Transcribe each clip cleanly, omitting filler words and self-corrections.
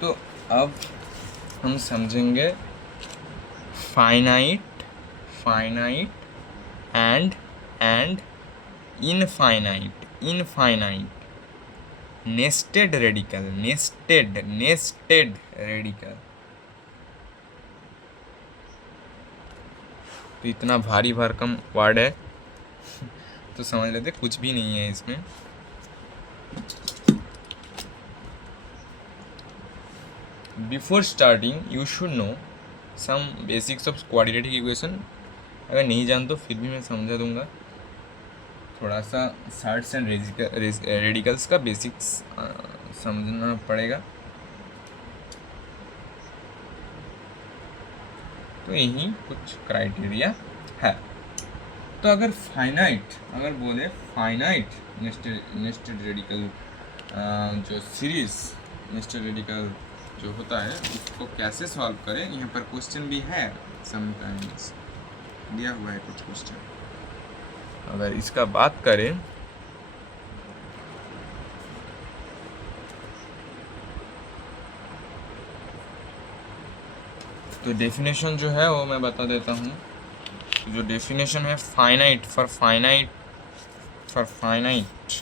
तो अब हम समझेंगे finite, finite and infinite, infinite, nested radical, nested radical. तो इतना भारी भरकम वर्ड है तो समझ लेते कुछ भी नहीं है इसमें। Before starting you should know some basics of quadratic equation. अगर नहीं जान तो फिर भी मैं समझा दूंगा। थोड़ा सा साइड्स एंड रेडिकल्स का बेसिक्स समझना पड़ेगा। तो यही कुछ क्राइटेरिया है। तो अगर फाइनाइट, अगर बोले फाइनाइट नेस्टेड रेडिकल जो सीरीज नेस्टेड रेडिकल जो होता है उसको कैसे सॉल्व करें, यहाँ पर क्वेश्चन भी है, समटाइम्स दिया हुआ है कुछ क्वेश्चन। अगर इसका बात करें तो डेफिनेशन जो है वो मैं बता देता हूँ। जो डेफिनेशन है finite, for finite, for finite,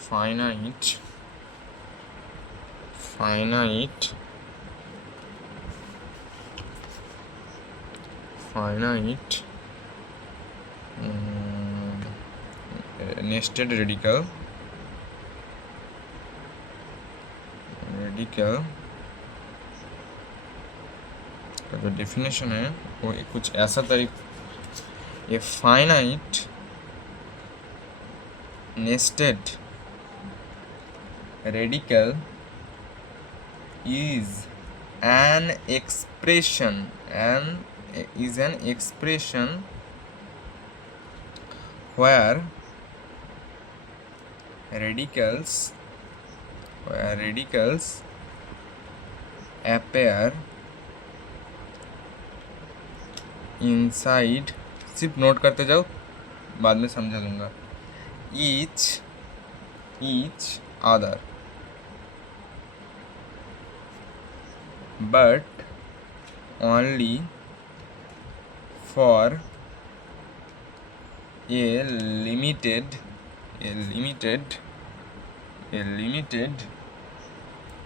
finite, finite, finite nested radical, radical का जो डेफिनेशन है वो कुछ ऐसा तरीका, ए finite nested radical is an expression, is an expression where radicals appear inside, सिर्फ नोट करते जाओ बाद में समझा दूंगा, each other but only for a limited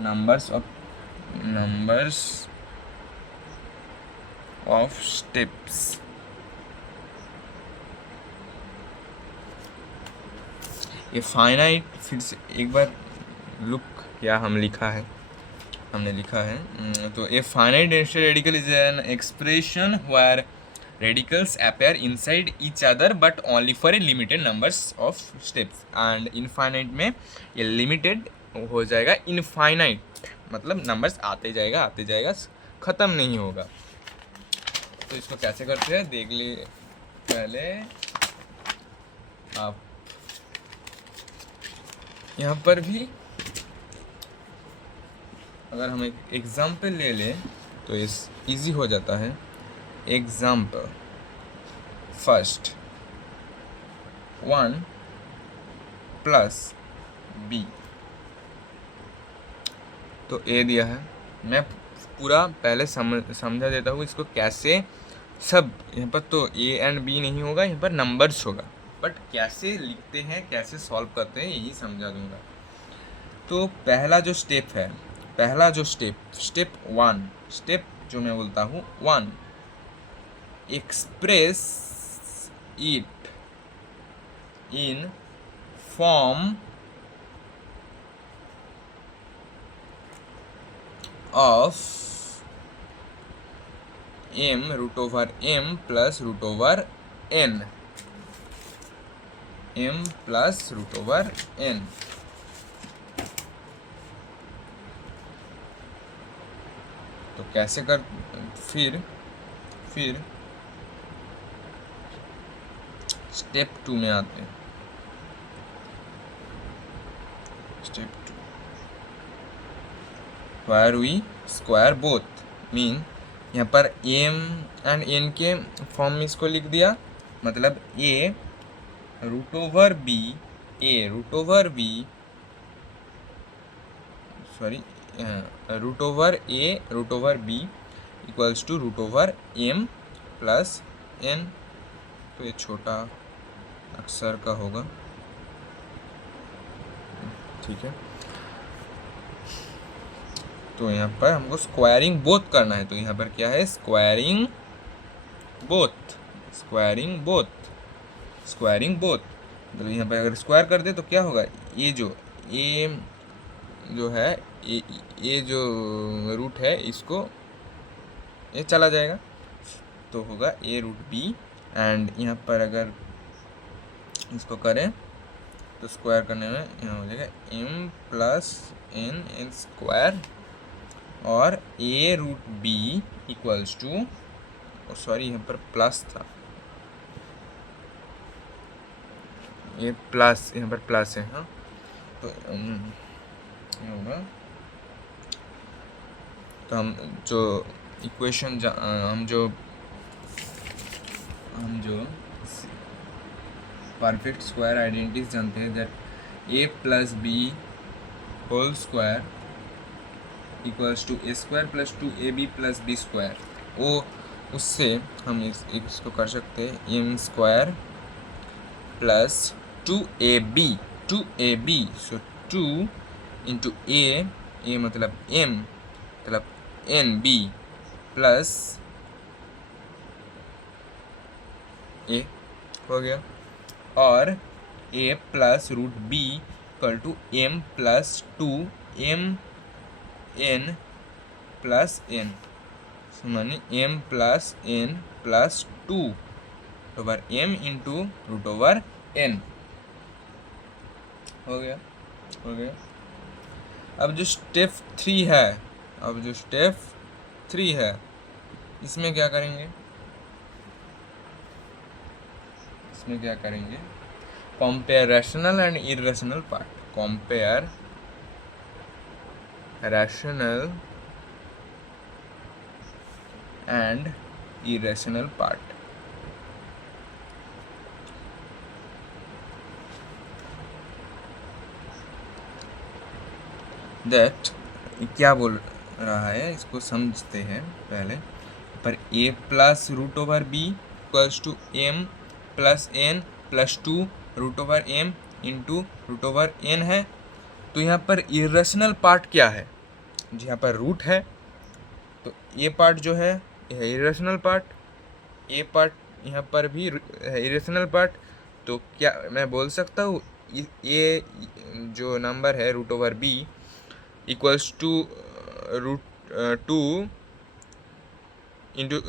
numbers of steps। ये फाइनाइट, फिर से एक बार लुक क्या हम लिखा है, हमने लिखा है तो a finite nested radical is an expression where radicals appear inside each other but only for a limited numbers of steps. And infinite में ये लिमिटेड हो जाएगा, इनफाइनाइट मतलब नंबर्स आते जाएगा ख़त्म नहीं होगा। तो इसको कैसे करते हैं देख ले पहले आप। यहाँ पर भी अगर हम एक एग्जाम्पल ले लें तो इस इजी हो जाता है। एग्जाम्पल फर्स्ट 1 + b, तो a दिया है। मैं पूरा पहले समझा देता हूँ इसको कैसे, सब यहाँ पर तो a एंड b नहीं होगा, यहाँ पर नंबर्स होगा, बट कैसे लिखते हैं कैसे सॉल्व करते हैं यही समझा दूंगा। तो पहला जो स्टेप है, पहला जो स्टेप 1, स्टेप जो मैं बोलता हूँ 1, express it in form of m√m +√n, m +√n। तो कैसे कर, फिर स्टेप 2 में आते हैं। Step 2 where we square both, mean यहाँ पर m एंड n के फॉर्म में इसको लिख दिया, मतलब a√b root over A root over B equals to root over M plus N. तो ये छोटा अक्षर का होगा, ठीक है। तो यहाँ पर हमको स्क्वायरिंग बोथ करना है, तो यहाँ पर क्या है, squaring both, squaring both, squaring both. तो यहाँ पर अगर स्क्वायर कर दे तो क्या होगा, ये जो है ये जो रूट है इसको ये चला जाएगा, तो होगा ए रूट बी। एंड यहाँ पर अगर इसको करें तो स्क्वायर करने में यहाँ हो जाएगा एम प्लस एन स्क्वायर, और A root B equals to, sorry यहाँ पर प्लस था, ये प्लस यहाँ पर प्लस है, हाँ। तो होगा, तो हम जो इक्वेशन हम जो परफेक्ट स्क्वायर आइडेंटिटीज जानते हैं, that A plus B whole square equals to A square plus 2ab plus B square, वो उससे हम इसको कर सकते हैं M square plus 2ab, so 2 into A मतलब एम मतलब एन बी प्लस ए हो गया, और A plus root B equal to M plus 2m N plus N, माने M plus N plus 2 over M into root over N. हो गया। अब जो स्टेप 3 है, इसमें क्या करेंगे, compare rational and irrational part, compare rational and irrational part. That क्या बोल रहा है, इसको समझते हैं पहले। पर a plus root over B equals to M plus N plus 2 root over M into root over N है। तो यहाँ पर इर्रेशनल पार्ट क्या है, यहाँ पर रूट है, तो ये पार्ट जो है यह इर्रेशनल पार्ट, ये पार्ट यहाँ पर भी है इर्रेशनल पार्ट। तो क्या मैं बोल सकता हूँ ये जो नंबर है root over B equals to root 2 into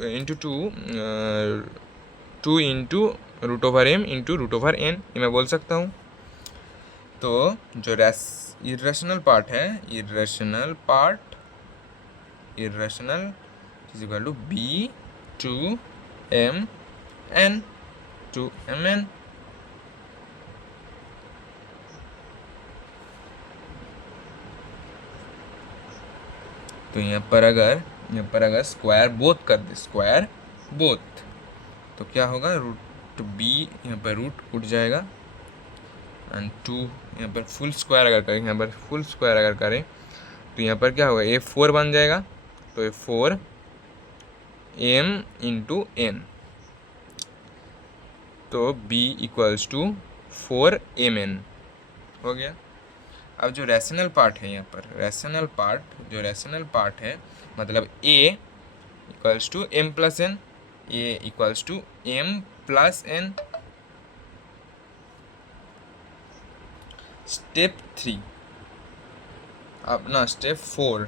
2 into root over M into root over N, ये मैं बोल सकता हूँ। तो जो इर्रेशनल पार्ट है, irrational is equal to B to M N तो यहाँ पर अगर स्क्वायर बोथ कर दे, स्क्वायर बोथ, तो क्या होगा, रूट बी यहाँ पर रूट उठ जाएगा एंड 2 यहाँ पर फुल स्क्वायर अगर करें, तो यहाँ पर क्या होगा, ये 4 बन जाएगा, तो ये 4 m इंटू एन, तो b इक्वल्स टू 4mn हो गया। अब जो रैशनल पार्ट है, यहाँ पर रैशनल पार्ट है मतलब a equals to m plus N, a equals to m plus N. Step 3, अब ना step 4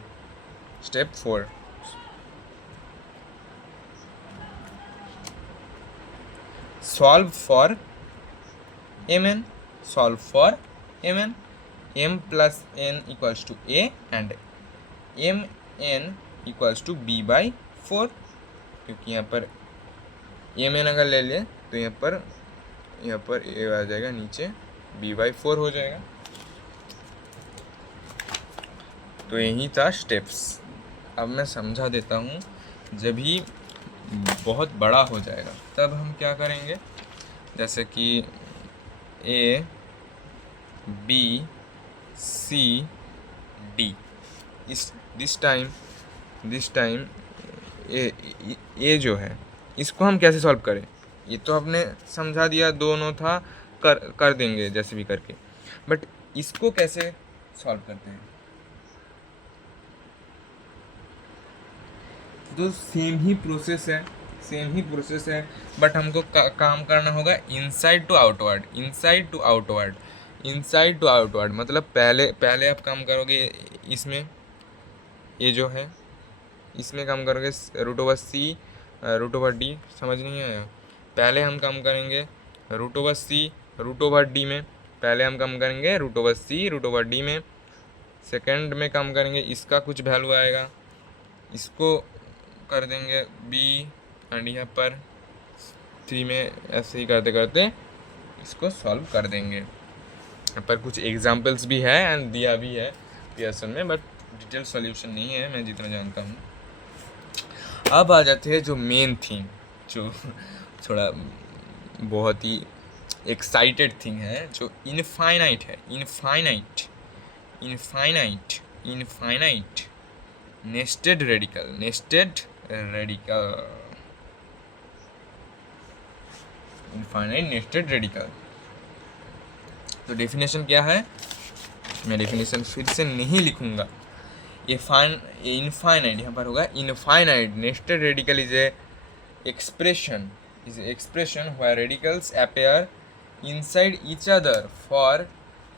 solve for mn, m plus n equals to a and mn equals to b by 4, क्योंकि यहाँ पर mn अगर ले ले तो यहाँ पर a आ जाएगा नीचे, b बाई 4 हो जाएगा। तो यही था स्टेप्स। अब मैं समझा देता हूँ, जब ही बहुत बड़ा हो जाएगा तब हम क्या करेंगे, जैसे कि A B C D, इस दिस टाइम ये जो है इसको हम कैसे सॉल्व करें, ये तो हमने समझा दिया, दोनों था, कर देंगे जैसे भी करके, बट इसको कैसे सॉल्व करते हैं। तो सेम ही प्रोसेस है, बट हमको काम करना होगा इनसाइड टू आउटवर्ड, मतलब पहले आप काम करोगे इसमें, ये जो है इसमें काम करोगे √C√D, समझ नहीं आया। पहले हम काम करेंगे √C√D में, पहले हम काम करेंगे √C√D में, सेकंड में काम करेंगे इसका कुछ वैल्यू आएगा, इसको कर देंगे B, एंड यहाँ पर 3 में ऐसे ही करते करते इसको सॉल्व कर देंगे। यहाँ पर कुछ एग्जांपल्स भी है एंड दिया भी है पीएसएन में, बट डिटेल सॉल्यूशन नहीं है मैं जितना जानता हूँ। अब आ जाते हैं जो मेन थीम, जो थोड़ा बहुत ही एक्साइटेड थिंग है, जो इनफाइनाइट है। Infinite nested radical infinite nested radical. तो डेफिनेशन क्या है, मैं डेफिनेशन फिर से नहीं लिखूंगा। ये इनफाइनाइट यहाँ पर होगा infinite nested radical is a expression where radicals appear inside each other for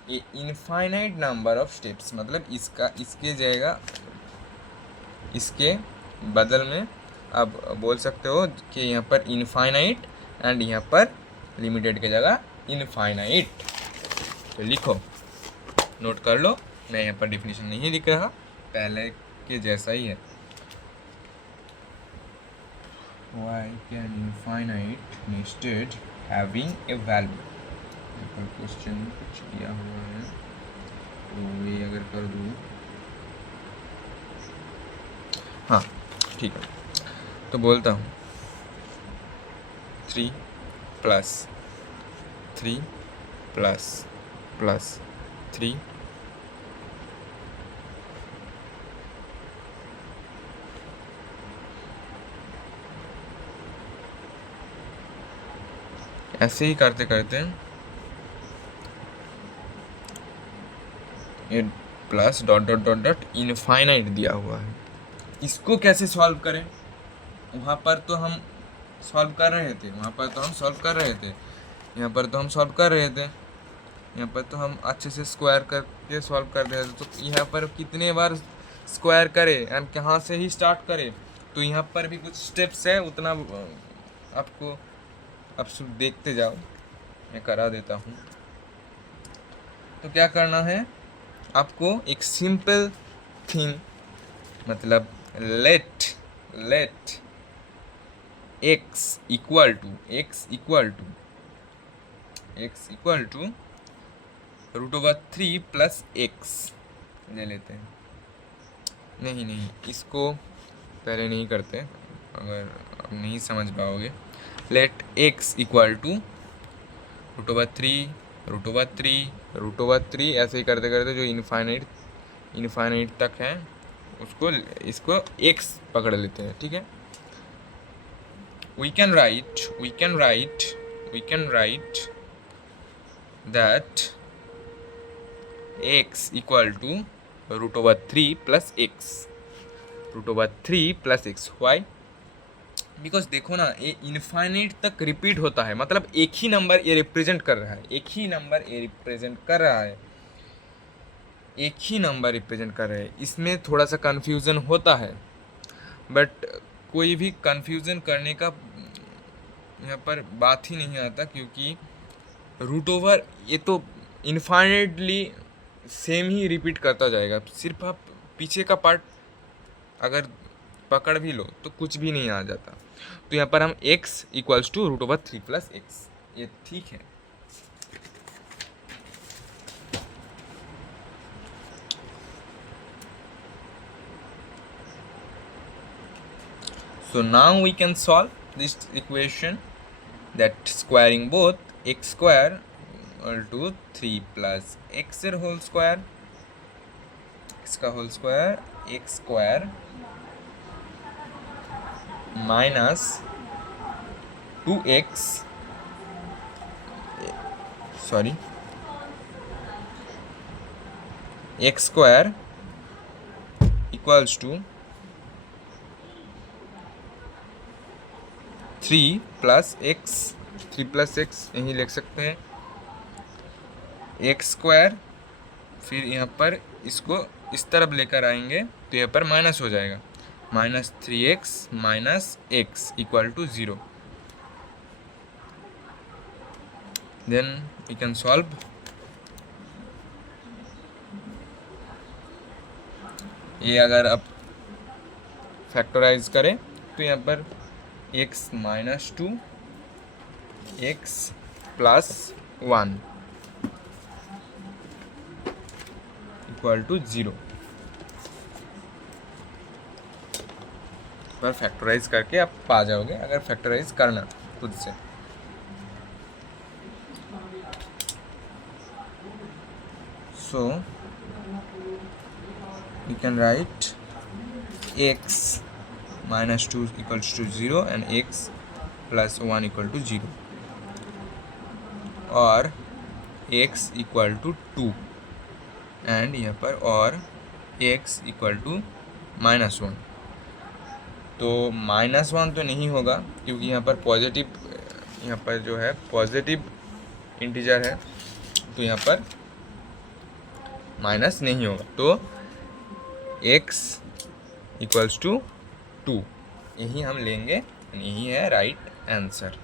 a infinite number of steps। मतलब इसके जाएगा, इसके बदल में आप बोल सकते हो कि यहाँ पर इनफाइनाइट एंड यहाँ पर लिमिटेड की जगह इनफाइनाइट। तो लिखो, नोट कर लो, मैं यहाँ पर डिफिनीशन नहीं लिख रहा, पहले के जैसा ही है। Why can infinite nested having a value? यहाँ पर क्वेश्चन कुछ दिया हुआ है, तो ये अगर कर दूँ, हाँ ठीक है, तो बोलता हूँ 3 + 3 + 3 ऐसे ही करते करते ये प्लस डॉट इनफाइनाइट दिया हुआ है। इसको कैसे सॉल्व करें, वहाँ पर तो हम सॉल्व कर रहे थे, यहाँ पर तो हम सॉल्व कर अच्छे से स्क्वायर करके सॉल्व कर रहे थे। तो यहाँ पर कितने बार स्क्वायर करें एंड कहाँ से ही स्टार्ट करें, तो यहाँ पर भी कुछ स्टेप्स है, उतना आपको अब सिर्फ देखते जाओ, मैं करा देता हूँ। तो क्या करना है आपको, एक सिंपल थिंग, मतलब let x equal to √3 + x ले लेते हैं। नहीं, इसको पहले नहीं करते, अगर आप नहीं समझ पाओगे। लेट x इक्वल टू √3 ऐसे ही करते करते जो इनफाइनाइट तक है इसको x पकड़ लेते हैं, ठीक है। we can write that x equal to √3 + x। Why? Because देखो ना, ये इनफाइनाइट तक रिपीट होता है, मतलब एक ही नंबर ये रिप्रेजेंट कर रहा है, इसमें थोड़ा सा कन्फ्यूज़न होता है, बट कोई भी कन्फ्यूज़न करने का यहाँ पर बात ही नहीं आता, क्योंकि √ ये तो इनफाइनाइटली सेम ही रिपीट करता जाएगा। सिर्फ आप पीछे का पार्ट अगर पकड़ भी लो तो कुछ भी नहीं आ जाता। तो यहाँ पर हम x इक्वल्स टू √3 + x, ये ठीक है। So now we can solve this equation, that squaring both x² equal to 3 + x² x का whole square x square minus 2x sorry x square equals to 3 plus x यहीं लिख सकते हैं x square, फिर यहाँ पर इसको इस तरफ लेकर आएंगे तो यहाँ पर माइनस हो जाएगा, -3x minus x equal to 0। Then we can solve. ये अगर आप फैक्टराइज करें तो यहाँ पर x minus 2 x plus 1 equal to 0 पर फैक्टराइज करके आप पा जाओगे, अगर फैक्टराइज करना खुद से। सो we can write x minus 2 equals to 0 and x plus 1 equal to 0 और x equal to 2 and यहाँ पर और x equal to -1। तो -1 तो नहीं होगा क्योंकि यहाँ पर पॉजिटिव, यहाँ पर जो है पॉजिटिव इंटीजर है तो यहाँ पर माइनस नहीं होगा। तो x इक्वल्स टू 2 यही हम लेंगे, यही है राइट आंसर।